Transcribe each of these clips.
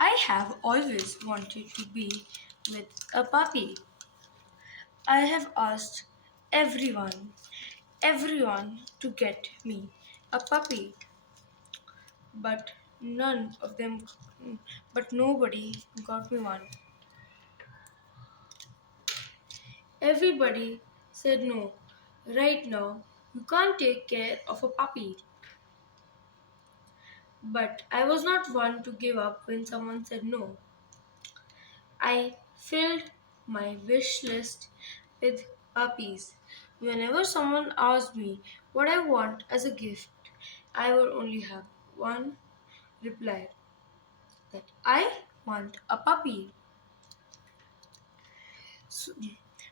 I have always wanted to be with a puppy. I have asked everyone to get me a puppy, but none of them, but nobody got me one. Everybody said no. Right now, you can't take care of a puppy. But I was not one to give up when someone said no. I filled my wish list with puppies. Whenever someone asked me what I want as a gift, I would only have one reply, that I want a puppy. So-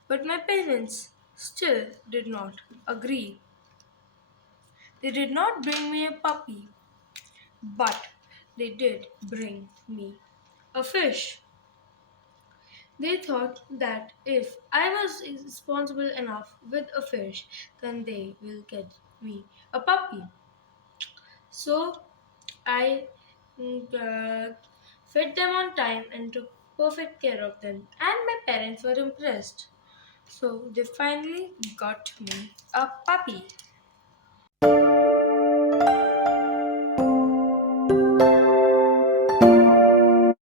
but my parents still did not agree. They did not bring me a puppy, but they did bring me a fish. They thought that if I was responsible enough with a fish, then they will get me a puppy. So I fed them on time and took perfect care of them, and my parents were impressed. So they finally got me a puppy.